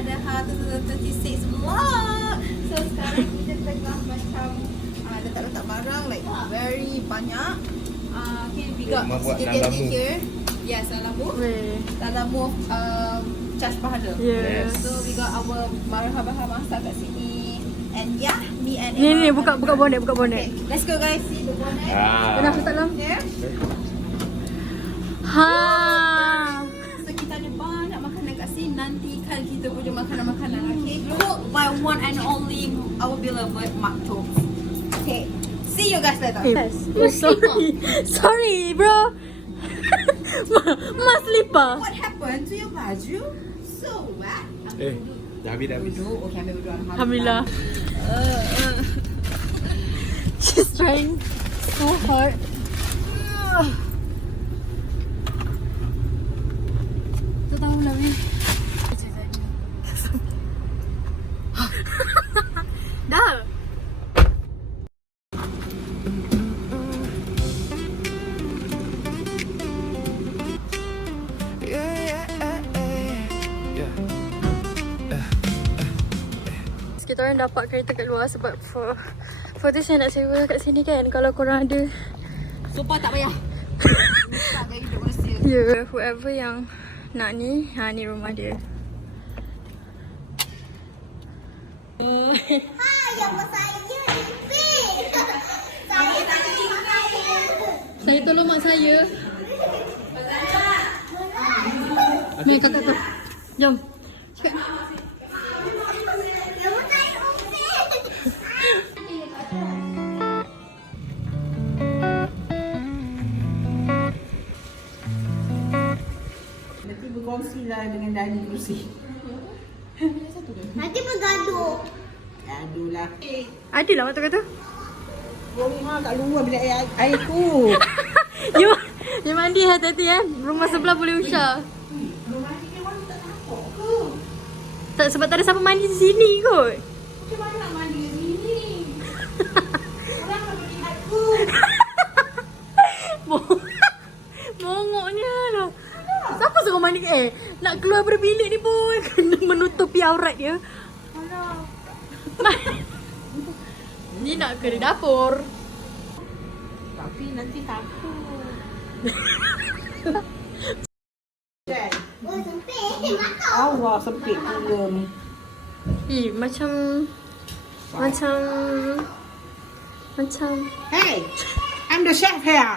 Adha 2036 vlog. So sekarang kita tengah macam letak-letak barang like very banyak. Okay, we got CCTV here. Yes, lampu. Lampu charge pahala. Yes. So we got our bahan-bahan masak kat sini. And yeah, me and Ni buka bonet, buka bonet. Okay, let's go guys, see the bonnet. Kenapa letak dalam? Here. Ha. So kita ada banyak makanan kat sini. Nantikan kita punya makanan-makanan. Okay, cooked by one and only our beloved Mak Tok. Okay, see you guys later. Sorry bro. Mas lipa. What happened to your baju? So wet. Dah habis. Okay, ambil baju Alhamdulillah. She's trying so hard. Tak tahu lah ni. Dah. Kita orang dapat kereta kat luar sebab for tu saya nak sewa kat sini kan. Kalau korang ada Sumpah tak payah. Tak payah hidup manusia. yeah, whoever yang nak ni, ni rumah dia. Hai, nama saya Ipin. Saya tadi Saya tolong mak saya. Ni kakak tu. Jom. Cakap. nama saya Ipin. Nanti berkongsi lah dengan Dani kursi. Nanti bergaduh. Aduh lah. Ada lah mak tu kata. Rumah kat luar bilik air tu. You mandi hati-hati Rumah sebelah boleh usah. Tak, sebab tak ada siapa mandi di sini kot. Macam mana nak mandi di sini? Orang nak pergi aku. Bongoknya lah. Siapa suruh mandi? Nak keluar berbilik ni pun kena menutupi aurat dia. Ni nak ke dapur. Tapi nanti takut. Oh, sempit. Makan. Allah sempit pula ni. Macam Hey, I'm the chef here.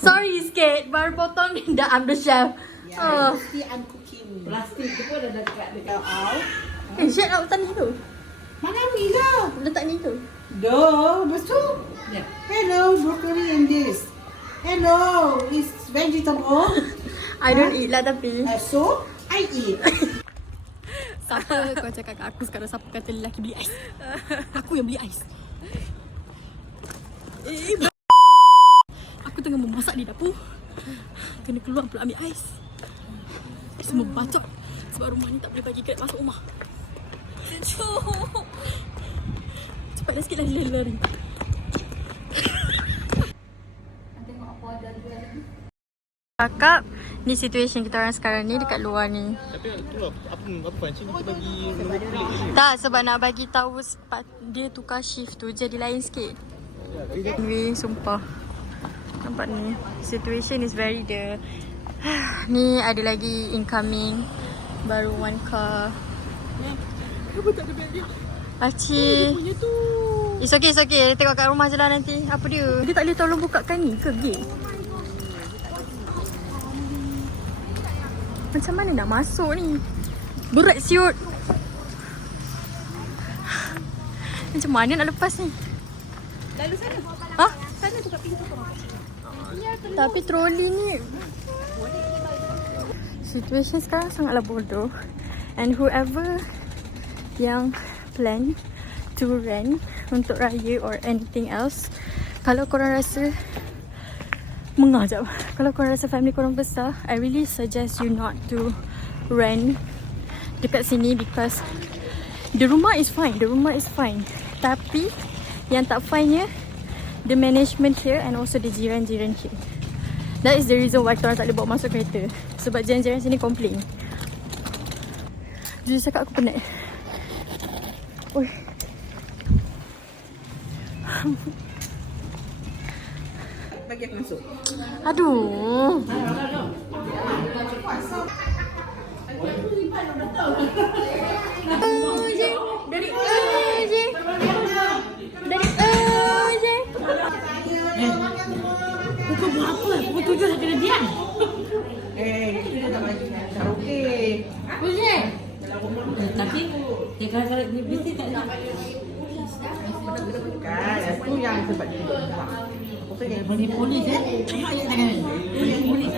sorry sikit. Baru potong ni dah I'm the chef. Yeah, mesti I'm cooking. Plastik tu pun dah dekat out. Chef nak letak ni tu. Mana ni lah? Letak ni tu. Duh, betul. Yeah. Hello, broccoli and this. Hello, is vegetable. I don't eat lah tapi. So, I eat. Siapa kau cakap kat aku sekarang siapa kata lelaki beli ais? Aku yang beli ais. Aku tengah memasak di dapur. Kena keluar pula ambil ais. Semua bacot. Sebab rumah ni tak boleh bagi Grab masuk rumah. Cepatlah sikit lari. Kakak, ni situation kita orang sekarang ni dekat luar ni. Tapi tu apa pancing kita bagi kulit je. Tak, sebab nak bagi tahu dia tukar shift tu jadi lain sikit. Anyway, sumpah. Nampak ni, situation is very ni ada lagi incoming. Baru one car. Kenapa tak ada beg dia? Aci. Punya tu. It's okay. Tengok kat rumah je lah nanti. Apa dia? Dia tak boleh tolong bukakan ni ke gate? Macam mana nak masuk ni? Berat siut. Macam mana nak lepas ni? Lalu sana. Ha? Sana tu kat pintu. Tapi troli ni situation sekarang sangatlah bodoh. And whoever yang plan to rent untuk raya or anything else, kalau korang rasa mengajak, kalau korang rasa family korang besar, I really suggest you not to rent dekat sini because the rumah is fine. Tapi yang tak fine-nya the management here and also the jiran-jiran here. That is the reason why korang tak boleh bawa masuk kereta. Sebab jiran-jiran sini complain. Dia cakap aku penat. Oi. Bagi aku masuk. Aduh. Dari Pukul berapa? Pukul 7 dah kena diam. Kita tak bagi karaoke. Boleh? Tapi dia kalau dia mesti tak nak. Kan, itu yang sebab dia buat. Polis eh? Nampak je tangan ni. Polis.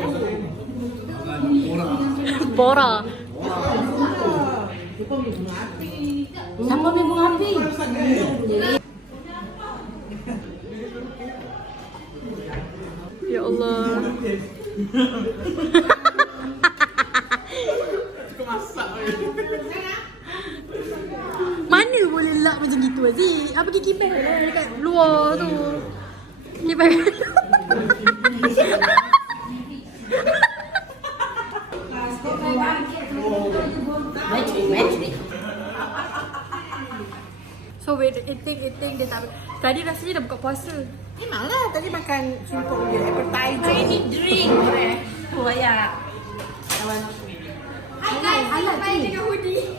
Bora. Siapa main bunga api? Ya Allah. Mana boleh lak macam gitu Aziz? Apa pergi kipas lah dekat luar tu. Kipas. So eating dia tak. Tadi rasanya dah buka puasa. Memanglah tadi makan simple je appetizer. Ini drink. Oh ya. Alat dengan hoodie.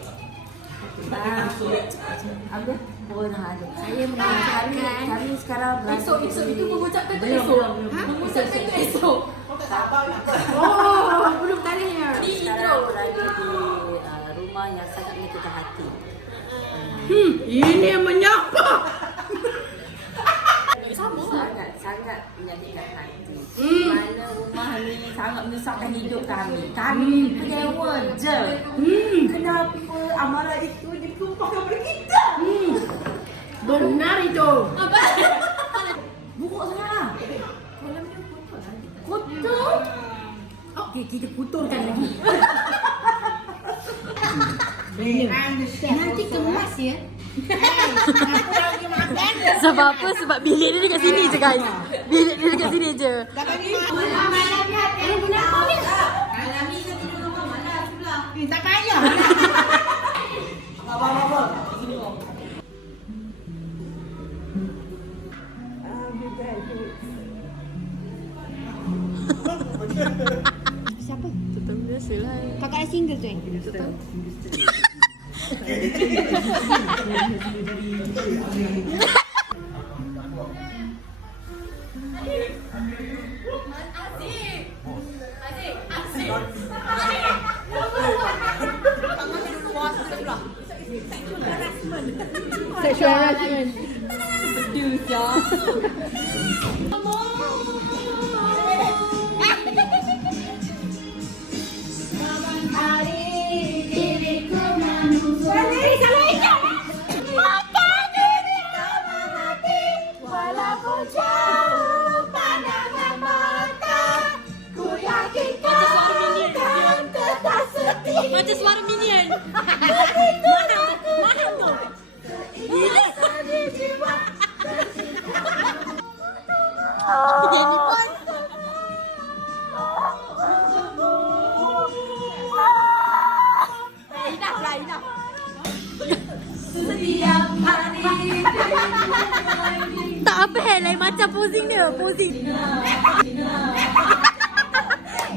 Apa? Oh dah ada. Saya mengatakan kami sekarang Esok itu mengucapkan tu Belum, esok. belum, belum. Mengucapkan tu esok. Oh, belum tanya. Ni intro. berada di rumah yang sangat menyatukan hati. Ini yang menyapa. Sangat menyatukan hati. Mana rumah ni sangat menyusahkan hidup kami. Kami kecewa je. Kenapa amarah itu ditumpahkan kepada kita? Benar itu. Buruk sangatlah. Kotor. Okay, kita puturkan lagi. Nanti kemas ya. Sebab apa? Sebab bilik dia dekat sini je guys. Bilik dia dekat sini je. Tak payah. Siapa? Tetap biasalah. Kakak ada single tu Sexual harassment. Macam suara minion. Mana tu? Ini pun. Enough lah, enough. Tak apa lain macam posing dia, posing.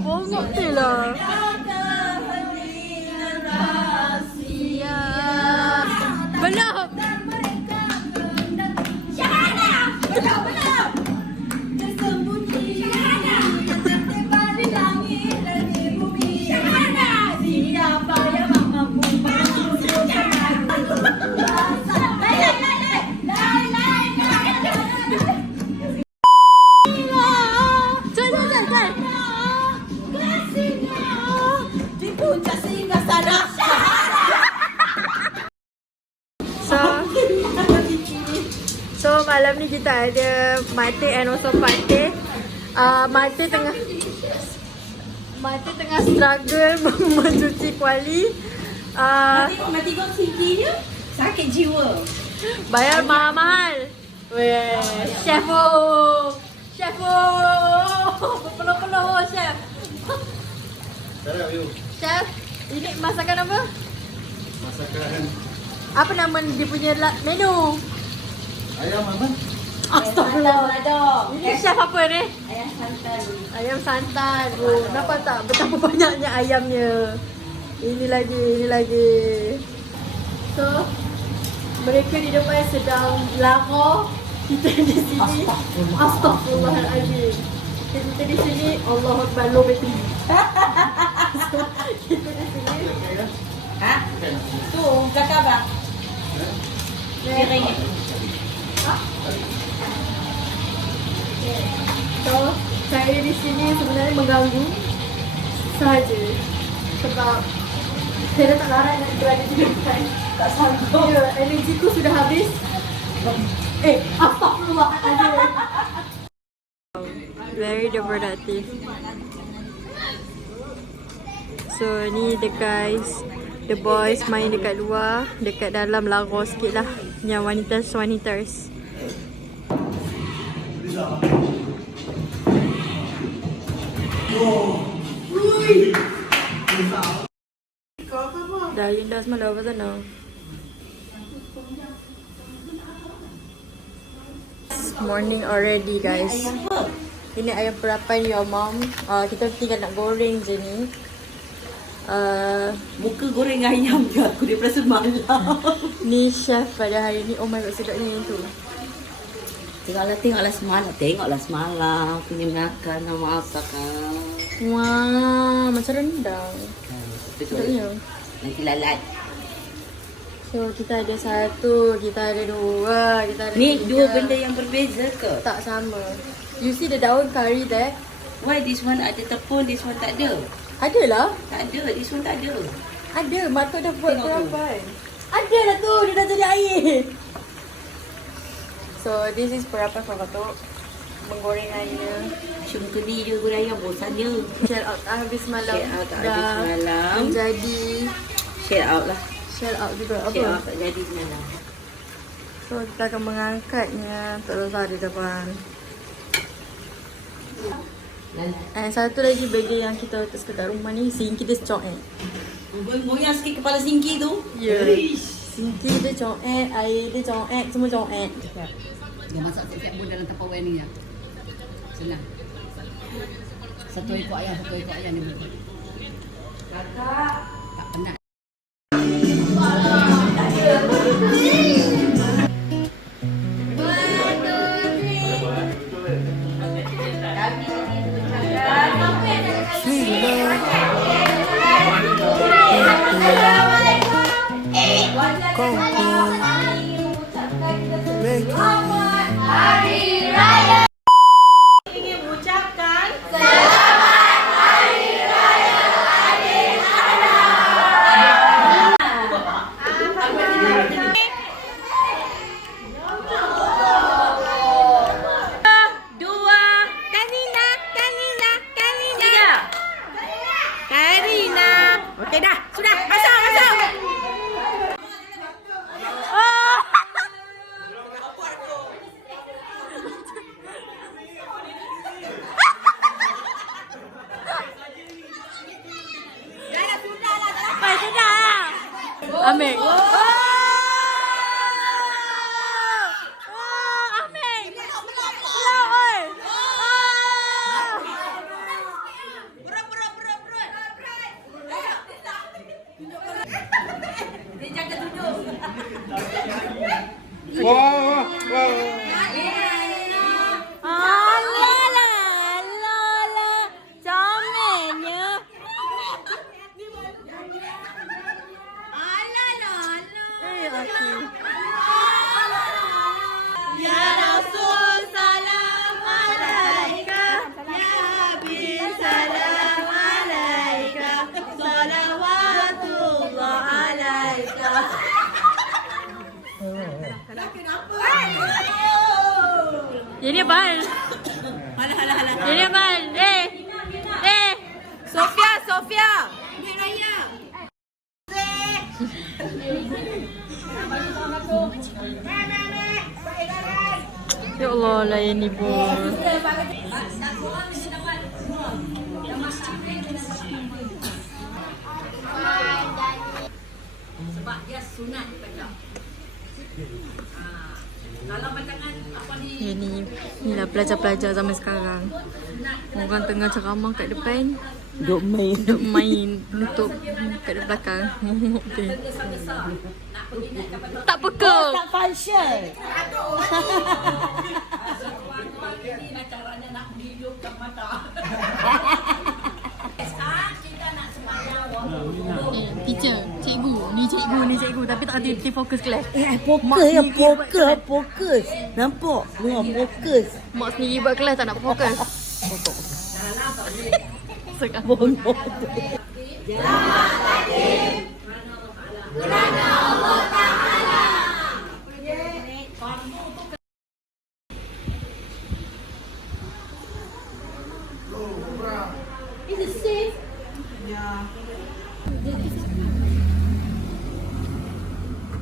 Bongok tu lah. Belum. So malam ni kita ada Mate and also Fateh. Mate tengah struggle mencuci kuali. Mati kau siki dia sakit jiwa. Bayar mahal-mahal. Weh, chef Chef Peluh-peluh chef. Chef, ini masakan apa? Masakan Apa nama dia punya menu? ayam apa? Astagfirullah. Ini chef apa ni? Ayam santan. Ayam santan. Oh, nampak tak betapa banyaknya ayamnya. Ini lagi. So, mereka di depan sedang lara. Kita di sini. Astagfirullahaladzim. Kita di sini. Allah Akbar. Low battery. So, kita di sini. Ha? Tu, belakang bang. Dia ringgit. So, saya di sini sebenarnya mengganggu sahaja. Sebab saya dah tak larat nak berada di depan. Tak sanggup. Ya, energiku sudah habis. Astagfirullahaladzim. Very productive. So, ni the guys, the boys main dekat luar, dekat dalam lara sikit lah. Yang wanitas-wanitas. Dah Yunda semalam apa sana? Morning already guys. Ini ayam perapan your mom. Kita tinggal nak goreng je ni. Muka goreng ayam je aku daripada semalam. Ni chef pada hari ni. Oh my god, sedapnya yang tu. Tengoklah semalam punya makan nama apa kan. Wah, macam rendang. Sedapnya. Nanti lalat. So kita ada satu, kita ada dua, kita ada Ni tiga. dua benda yang berbeza ke? Tak sama. You see the daun kari there? Why this one ada tepung, this one tak ada? Adalah. Tak ada, this one tak ada. Ada, Matok dah buat Tengok tu. perapan. Ada dah tu, dia dah jadi air. So this is perapan for Matok. Menggorengannya. Cuma keli je goreng ayam, bosan je. Shell out habis malam. Shell out tak dah habis semalam. menjadi Share out lah. shell out juga. Share out Apa? tak jadi semalam. So kita akan mengangkatnya. Tak usah di depan. And satu lagi benda yang kita letak dekat rumah ni, singki dia coek. Goyang sikit kepala singki tu. Ya. Singki dia coek, air dia coek, semua coek. Dia masak siap-siap pun dalam Tupperware ni ya. Senang. Satu ekor ayam ni betul. Kakak. Tak penat. Ingin mengucapkan okey dah, sudah, masuk. Ambil. Wah. Ini apaan? Ini apaan? Sofia. Ya Allah, layan ni pun. Inilah pelajar-pelajar zaman sekarang. Orang tengah ceramah kat depan, Duk main. duk main untuk kat belakang. Okay. Tak peka. Tak function. Teacher, cikgu. Ni cikgu. Tapi tak ada fokus kelas. Fokus. Nampak? Fokus. Mak sendiri buat kelas tak nak fokus. Sekarang. Bodoh.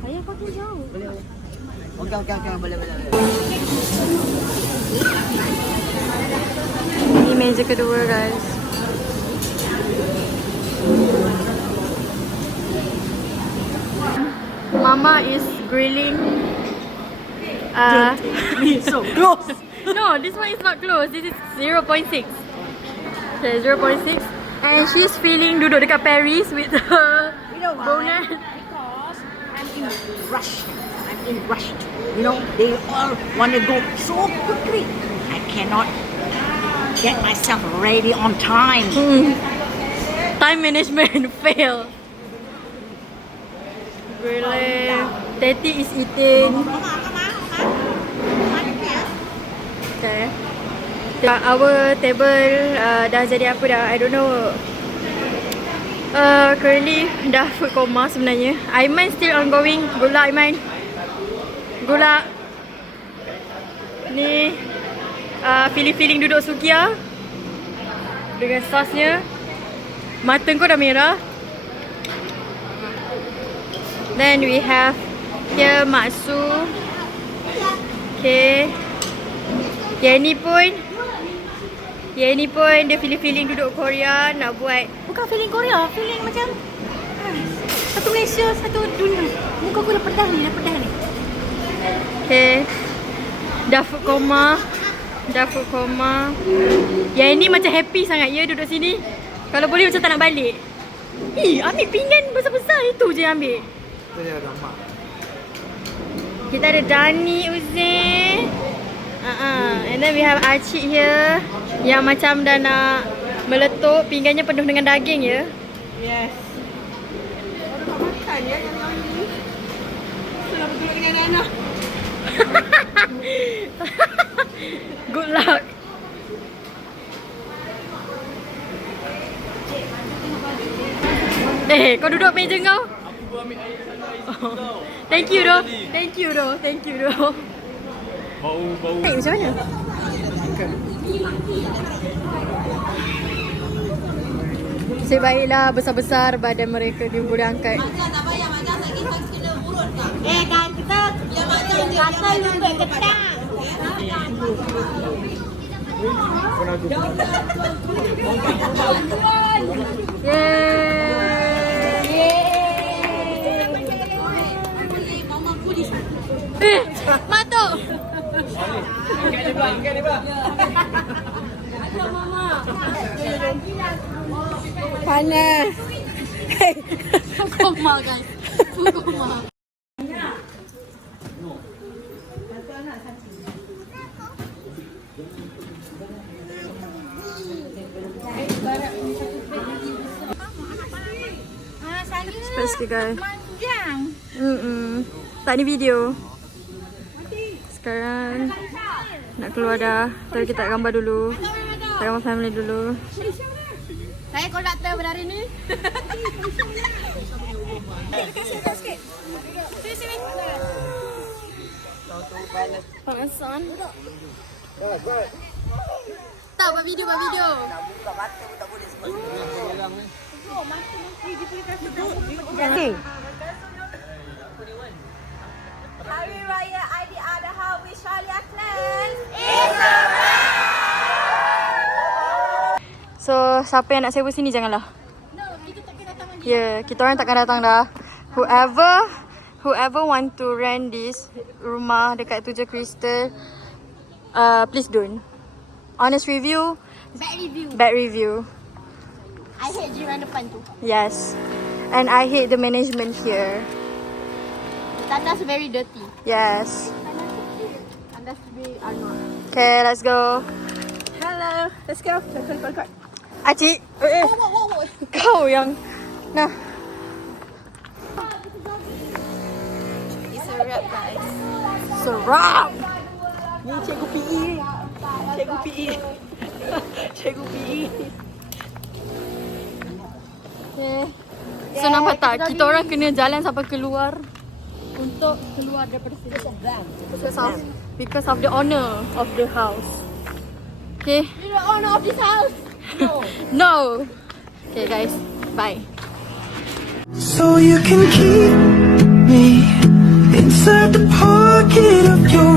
Ayah pakai jauh. Okey, boleh. Ini meja kedua guys. Mama is grilling. So close. No, this one is not close. This is 0.6. Okay, 0.6. And she's feeling duduk dekat Paris with her bonnet. Because I'm in rush. You know, they all want to go so quickly. I cannot get myself ready on time. Time management fail. Really? Tati is eating. Okay. Our table dah jadi apa dah? I don't know. Currently dah food coma sebenarnya. Aiman still ongoing. Good luck Aiman. Good luck. Ni feeling duduk Sukia dengan sosnya. Mata kau dah merah. Then we have here Maksu. Okay. Yang ni pun dia feeling duduk Korea nak buat. Bukan feeling Korea, feeling macam satu Malaysia, satu dunia. Muka aku dah pedah ni. Okay. Dah food coma. Yang ini macam happy sangat ya duduk sini. Kalau boleh macam tak nak balik. Ambil pinggan besar-besar itu je ambil. Kita ada Dani, Uzair. And then we have Acik here yang macam dah nak meletup. Pinggannya penuh dengan daging ya. Yes. Orang nak makan ya yang ni. Sudah betul dengan anak. Good luck. Kau duduk meja kau? Aku ambil air sana, air sana. Thank you doh. Bau. Macam mana? Sebaiklah besar-besar badan mereka dia boleh angkat. Kata lutut ketak. Matuk. Panas. Koma guys. Koma. Cepat sikit guys. Tak ni video. Sekarang nak keluar dah. Tapi kita gambar dulu. Kita gambar family dulu. Saya konduktor pada hari ni. Panasan. Tak buat video. Hari Raya Aidiladha Wishalia Clan. So, siapa yang nak sewa sini janganlah. Ya, kita orang takkan datang dah. Whoever want to rent this rumah dekat Tujuh Crystal, Please don't. Honest review. Bad review. Bad review. I hate jiran depan tu. Yes. And I hate the management here. Tandas very dirty. Yes. Tandas very annoying. Okay, let's go. Hello. Let's go. Call. Acik. Kau yang. Nah. It's a wrap, guys. Seram. Ni cikgu PE. Cikgu PE. Cikgu PE. Okay. So nampak tak? Kita orang kena jalan sampai keluar untuk keluar daripada sini. Because of the owner of the house. Okay. You're the owner of this house. No. Okay guys. Bye. So you can keep me inside the pocket of your